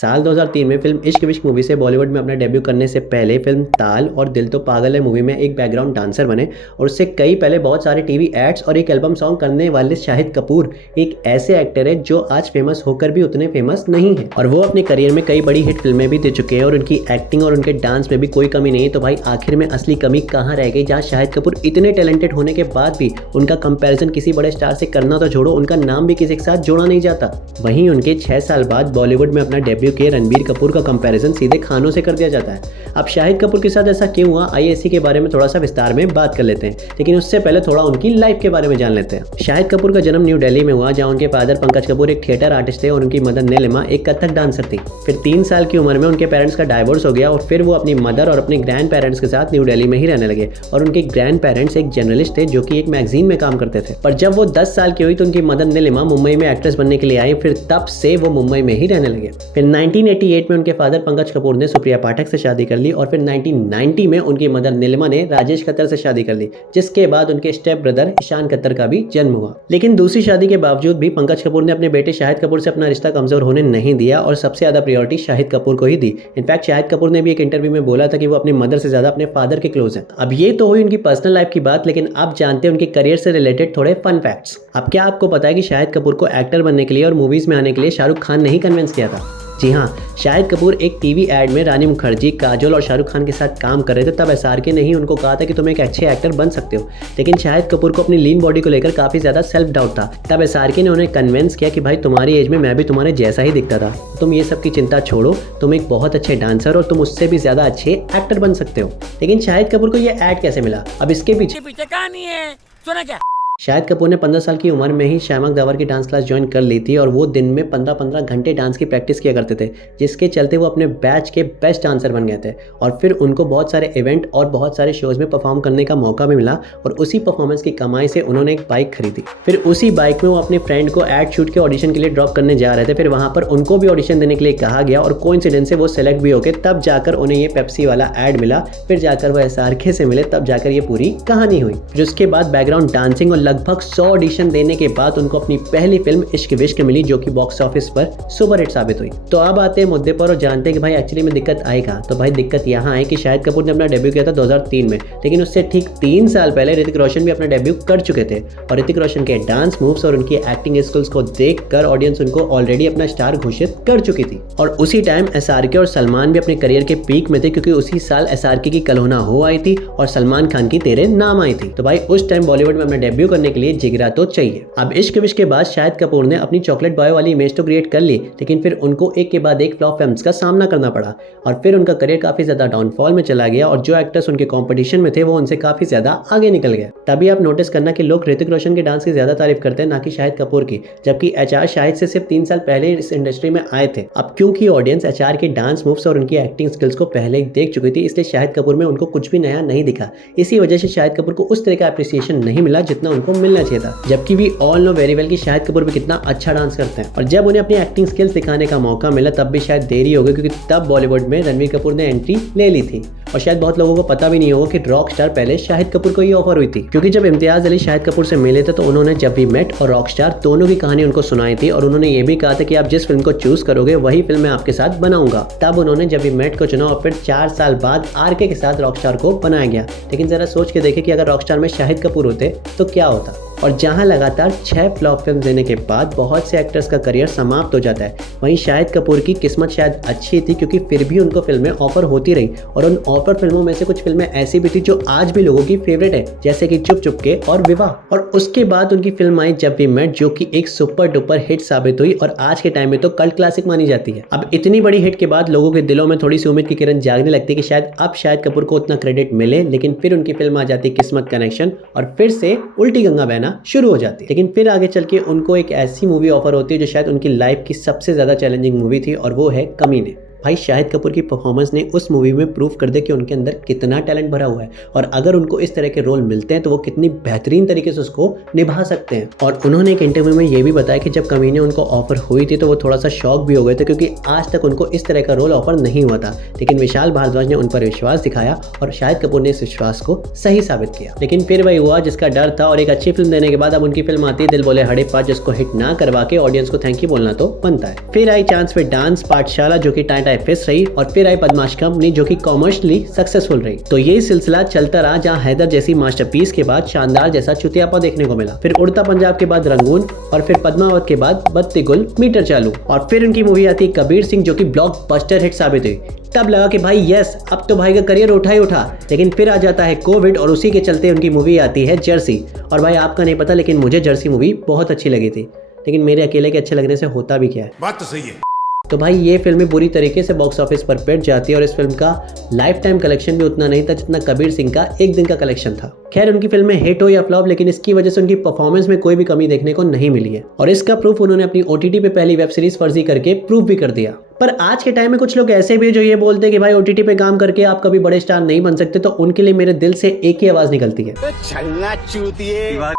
साल 2003 में फिल्म इश्क विश्क मूवी से बॉलीवुड में अपना डेब्यू करने से पहले फिल्म ताल और दिल तो पागल है मूवी में एक बैकग्राउंड डांसर बने और उससे कई पहले बहुत सारे टीवी एड्स और एक एल्बम सॉन्ग करने वाले शाहिद कपूर एक ऐसे एक्टर है जो आज फेमस होकर भी उतने फेमस नहीं है और वो अपने करियर में कई बड़ी हिट फिल्में भी दे चुके हैं और उनकी एक्टिंग और उनके डांस में भी कोई कमी नहीं है। तो भाई आखिर में असली कमी कहाँ रह गई जहाँ शाहिद कपूर इतने टैलेंटेड होने के बाद भी उनका कंपैरिजन किसी बड़े स्टार से करना तो छोड़ो, उनका नाम भी किसी के साथ जोड़ा नहीं जाता। वहीं उनके 6 साल बाद बॉलीवुड में अपना डेब्यू किए रणबीर कपूर का कंपैरिजन सीधे खानों से कर दिया जाता है। अब शाहिद कपूर के साथ ऐसा क्यों हुआ, आइए इसी के बारे में थोड़ा सा विस्तार में बात कर लेते हैं, लेकिन उससे पहले थोड़ा उनकी लाइफ के बारे में जान लेते हैं। शाहिद कपूर का जन्म न्यू दिल्ली में हुआ जहाँ उनके फादर पंकज कपूर एक थिएटर आर्टिस्ट थे और उनकी मदर नीलिमा एक कथक डांसर थी। फिर 3 साल की उम्र में उनके पेरेंट्स का डाइवोर्स हो गया और फिर वो अपनी मदर और अपने ग्रैंड पेरेंट्स के साथ न्यू दिल्ली में ही रहने लगे और उनके ग्रैंड पेरेंट्स एक जर्नलिस्ट थे जो कि एक मैगजीन में काम करते थे। पर जब वो 10 साल की हुई तो उनकी मदर नीलिमा मुंबई में एक्ट्रेस बनने के लिए आई, फिर तब से वो मुंबई में ही रहने लगे। फिर 1988 में उनके फादर पंकज कपूर ने सुप्रिया पाठक से शादी कर ली और फिर 1990 में उनकी मदर नीलिमा ने राजेश खत्तर से शादी कर ली, जिसके बाद उनके स्टेप ब्रदर ईशान खत्तर का भी जन्म हुआ। लेकिन दूसरी शादी के बावजूद भी पंकज कपूर ने अपने बेटे शाहिद कपूर से अपना रिश्ता कमजोर होने नहीं दिया और सबसे ज्यादा प्रायोरिटी शाहिद कपूर को ही दी। इनफैक्ट शाहिद कपूर ने भी एक इंटरव्यू में बोला था कि वो अपनी मदर से ज्यादा अपने फादर के क्लोज हैं। अब ये तो हुई उनकी पर्सनल लाइफ की बात, लेकिन अब जानते हैं उनके करियर से रिलेटेड थोड़े फन फैक्ट्स। अब क्या आपको पता है कि शाहिद कपूर को एक्टर बनने के लिए और मूवीज में आने के लिए शाहरुख खान ने ही कन्विंस किया था? जी हाँ, शाहिद कपूर एक टीवी एड में रानी मुखर्जी, काजोल और शाहरुख खान के साथ काम कर रहे थे। तब एसआरके ने ही उनको कहा था कि तुम एक अच्छे एक्टर बन सकते हो, लेकिन शाहिद कपूर को अपनी लीन बॉडी को लेकर काफी ज्यादा सेल्फ डाउट था। तब एसआरके ने उन्हें कन्विंस किया कि भाई तुम्हारी एज में मैं भी तुम्हारे जैसा ही दिखता था, तुम ये सब की चिंता छोड़ो, तुम एक बहुत अच्छे डांसर और तुम उससे भी ज्यादा अच्छे एक्टर बन सकते हो। लेकिन शाहिद कपूर को ये एड कैसे मिला? अब इसके पीछे कहानी है, सुना क्या? शाहिद कपूर ने 15 साल की उम्र में ही श्यामक दावर की डांस क्लास ज्वाइन कर ली थी और वो दिन में 15-15 घंटे डांस की प्रैक्टिस किया करते थे, जिसके चलते वो अपने बैच के बेस्ट डांसर बन गए थे और फिर उनको बहुत सारे इवेंट और बहुत सारे शोज में परफॉर्म करने का मौका भी मिला और उसी परफॉर्मेंस की कमाई से उन्होंने एक बाइक खरीदी। फिर उसी बाइक में वो अपने फ्रेंड को एड शूट के ऑडिशन के लिए ड्रॉप करने जा रहे थे। फिर वहाँ पर उनको भी ऑडिशन देने के लिए कहा गया और कोइंसिडेंस से वो सेलेक्ट भी हो गए। तब जाकर उन्हें ये पेप्सी वाला एड मिला, फिर जाकर वो एसआरके से मिले, तब जाकर ये पूरी कहानी हुई। फिर उसके बाद बैकग्राउंड डांसिंग और लगभग 100 ऑडिशन देने के बाद उनको अपनी पहली फिल्म इश्क विश्क मिली, जो कि बॉक्स ऑफिस पर सुपर हिट साबित हुई। तो अब आते हैं मुद्दे पर और जानते हैं कि भाई एक्चुअली में दिक्कत आई कहाँ। तो भाई दिक्कत यहाँ है कि शाहिद कपूर ने अपना डेब्यू किया था 2003 में, लेकिन उससे ठीक 3 साल पहले ऋतिक रोशन भी अपना डेब्यू कर चुके थे और ऋतिक रोशन के डांस मूव्स और उनकी एक्टिंग स्किल्स को देखकर ऑडियंस उनको ऑलरेडी अपना स्टार घोषित कर चुकी थी। और उसी टाइम एसआरके और सलमान भी अपने करियर के पीक में थे, क्योंकि उसी साल एसआरके की कल होना हो आई थी और सलमान खान की तेरे नाम आई थी। तो भाई उस टाइम बॉलीवुड में अपना डेब्यू करने के लिए जिगरा तो चाहिए। अब इश्क विश्क के बाद शाहिद कपूर ने अपनी चॉकलेट बॉय वाली इमेज तो क्रिएट कर ली, लेकिन फिर उनको एक के बाद एक फ्लॉप फिल्म्स का सामना करना पड़ा और फिर उनका करियर काफी ज्यादा डाउनफॉल में चला गया और जो एक्टर्स उनके कंपटीशन में थे वो उनसे काफी ज्यादा आगे निकल गए। तभी आप नोटिस करना कि लोग ऋतिक रोशन के डांस की ज्यादा तारीफ करते हैं, ना कि शाहिद कपूर की, जबकि एचआर शाहिद से सिर्फ 3 साल पहले इस इंडस्ट्री में आए थे। अब क्योंकि ऑडियंस एचआर के डांस मूव्स और उनकी एक्टिंग स्किल्स को पहले ही देख चुकी थी, इसलिए शाहिद कपूर में उनको कुछ भी नया नहीं दिखा। इसी वजह से शाहिद कपूर को उस तरह का अप्रिसिएशन नहीं मिला जितना उनको मिलना चाहिए था, जबकि we all know very well कि शाहिद कपूर भी कितना अच्छा डांस करते हैं। और जब उन्हें अपनी एक्टिंग स्किल्स दिखाने का मौका मिला तब भी शायद देरी हो गई, क्योंकि तब बॉलीवुड में रणबीर कपूर ने एंट्री ले ली थी और शायद बहुत लोगों को पता भी नहीं होगा कि रॉक स्टार पहले शाहिद कपूर को ही ऑफर हुई थी। क्योंकि जब इम्तियाज अली शाहिद कपूर से मिले थे तो उन्होंने जब वी मेट और रॉक स्टार दोनों की कहानी उनको सुनाई थी और उन्होंने ये भी कहा था कि आप जिस फिल्म को चूज करोगे वही फिल्म मैं आपके साथ बनाऊंगा। तब उन्होंने जब वी मेट को चुना और फिर 4 साल बाद आरके के साथ रॉक स्टार को बनाया गया। लेकिन जरा सोच के देखे कि अगर रॉक स्टार में शाहिद कपूर होते तो क्या होता। और जहां लगातार 6 फ्लॉप फिल्म देने के बाद बहुत से एक्टर्स का करियर समाप्त हो जाता है, वहीं शाहिद कपूर की किस्मत शायद अच्छी थी, क्योंकि फिर भी उनको फिल्में ऑफर होती रही और उन ऑफर फिल्मों में से कुछ फिल्में ऐसी भी थी जो आज भी लोगों की फेवरेट है, जैसे कि चुप चुप के और विवाह। और उसके बाद उनकी फिल्म आई जब वी मेट, जो कि एक सुपर डुपर हिट साबित हुई और आज के टाइम में तो कल्ट क्लासिक मानी जाती है। अब इतनी बड़ी हिट के बाद लोगों के दिलों में थोड़ी सी उम्मीद की किरण जागने लगती है कि शायद अब शाहिद कपूर को उतना क्रेडिट मिले, लेकिन फिर उनकी फिल्म आ जाती किस्मत कनेक्शन और फिर से उल्टी गंगा बहना शुरू हो जाती है। लेकिन फिर आगे चल के उनको एक ऐसी मूवी ऑफर होती है जो शायद उनकी लाइफ की सबसे ज्यादा चैलेंजिंग मूवी थी और वो है कमीने। भाई शाहिद कपूर की परफॉर्मेंस ने उस मूवी में प्रूव कर दिया कि उनके अंदर कितना टैलेंट भरा हुआ है और अगर उनको इस तरह के रोल मिलते हैं तो वो कितनी बेहतरीन तरीके से उसको निभा सकते हैं। और उन्होंने एक इंटरव्यू में ये भी बताया कि जब कमीने उनको ऑफर हुई थी तो वो थोड़ा सा शॉक भी हो गए थे क्योंकि आज तक उनको इस तरह का रोल ऑफर नहीं हुआ था, लेकिन विशाल भारद्वाज ने उन पर विश्वास दिखाया और शाहिद कपूर ने इस विश्वास को सही साबित किया। लेकिन फिर वही हुआ जिसका डर था और एक अच्छी फिल्म देने के बाद अब उनकी फिल्म आती है दिल बोले हड़प्पा, जिसको हिट ना करवा के ऑडियंस को थैंक यू बोलना तो बनता है। फिर आई चांस फिर डांस पाठशाला जो कि टाइम फेस रही और फिर आई बदमाश कंपनी जो कि कॉमर्शियली सक्सेसफुल रही। तो ये सिलसिला चलता रहा जहां हैदर जैसी मास्टरपीस के बाद शानदार जैसा चुतियापा देखने को मिला, फिर उड़ता पंजाब के बाद रंगून और फिर पद्मावत के बाद बत्ती गुल मीटर चालू और फिर उनकी मूवी आती है कबीर सिंह जो कि ब्लॉकबस्टर हिट साबित हुई। तब लगा कि भाई यस अब तो भाई का करियर उठा ही उठा, लेकिन फिर आ जाता है कोविड और उसी के चलते उनकी मूवी आती है जर्सी। और भाई आपका नहीं पता लेकिन मुझे जर्सी मूवी बहुत अच्छी लगी थी, लेकिन मेरे अकेले के अच्छे लगने से होता भी क्या है। बात तो सही है। तो भाई ये फिल्म बुरी तरीके से बॉक्स ऑफिस पर पिट जाती है और इस फिल्म का लाइफ टाइम कलेक्शन भी उतना नहीं था जितना कबीर सिंह का एक दिन का कलेक्शन था। खैर उनकी फिल्में हिट हो या फ्लॉप, लेकिन इसकी वजह से उनकी परफॉर्मेंस में कोई भी कमी देखने को नहीं मिली है और इसका प्रूफ उन्होंने अपनी OTT पे पहली वेब सीरीज फर्जी करके प्रूफ भी कर दिया। पर आज के टाइम में कुछ लोग ऐसे भी जो ये बोलते हैं कि भाई OTT पे काम करके आप कभी बड़े स्टार नहीं बन सकते, तो उनके लिए मेरे दिल से एक ही आवाज निकलती है,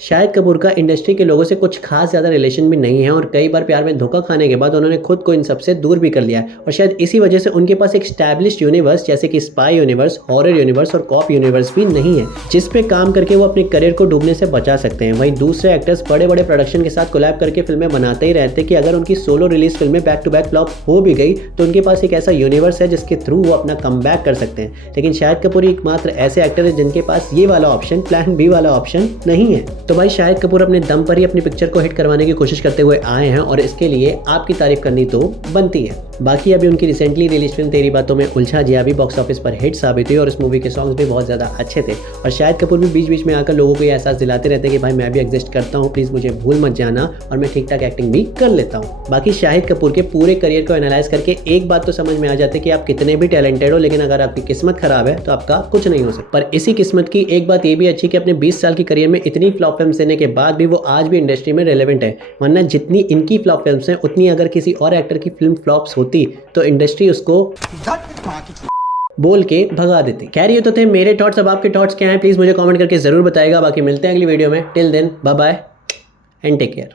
शाहिद कपूर का इंडस्ट्री के लोगों से कुछ खास ज़्यादा रिलेशन भी नहीं है और कई बार प्यार में धोखा खाने के बाद उन्होंने खुद को इन सबसे दूर भी कर लिया है और शायद इसी वजह से उनके पास एक स्टैब्लिश्ड यूनिवर्स जैसे कि स्पाई यूनिवर्स, हॉरर यूनिवर्स और कॉप यूनिवर्स भी नहीं है जिस पे काम करके वो अपने करियर को डूबने से बचा सकते हैं। वहीं दूसरे एक्टर्स बड़े बड़े प्रोडक्शन के साथ कोलैब करके फिल्में बनाते ही रहते कि अगर उनकी सोलो रिलीज फिल्में बैक टू बैक फ्लॉप हो भी गई तो उनके पास एक ऐसा यूनिवर्स है जिसके थ्रू वो अपना कमबैक कर सकते हैं। लेकिन शाहिद कपूर एकमात्र ऐसे एक्टर है जिनके पास ये वाला ऑप्शन, प्लान बी वाला ऑप्शन नहीं है। तो भाई शाहिद कपूर अपने दम पर ही अपनी पिक्चर को हिट करवाने की कोशिश करते हुए आए हैं और इसके लिए आपकी तारीफ करनी तो बनती है। बाकी अभी उनकी रिसेंटली रिलीज फिल्म तेरी बातों में उलझा जिया भी बॉक्स ऑफिस पर हिट साबित हुई और इस मूवी के सॉन्ग्स भी बहुत ज़्यादा अच्छे थे और शाहिद कपूर भी बीच बीच में आकर लोगों को ये एहसास दिलाते रहते हैं कि भाई मैं भी एग्जिस्ट करता हूँ, प्लीज़ मुझे भूल मत जाना और मैं ठीक ठाक एक्टिंग भी कर लेता हूँ। बाकी शाहिद कपूर के पूरे करियर को एनालाइज करके एक बात तो समझ में आ जाती है कि आप कितने भी टैलेंटेड हो, लेकिन अगर आपकी किस्मत खराब है तो आपका कुछ नहीं हो सकता। पर इसी किस्मत की एक बात ये भी अच्छी कि अपने 20 साल की करियर में इतनी फ्लॉप फिल्म देने के बाद भी वो आज भी इंडस्ट्री में रेलेवेंट है, वरना जितनी इनकी फ्लॉप फिल्म्स हैं उतनी अगर किसी और एक्टर की फिल्म फ्लॉप्स होती तो इंडस्ट्री उसको बोल के भगा देती। खैर ये तो थे मेरे थॉट्स, अब आपके थॉट्स क्या हैं प्लीज मुझे कमेंट करके जरूर बताइएगा। बाकी मिलते हैं अगली वीडियो में, till then bye bye and take care.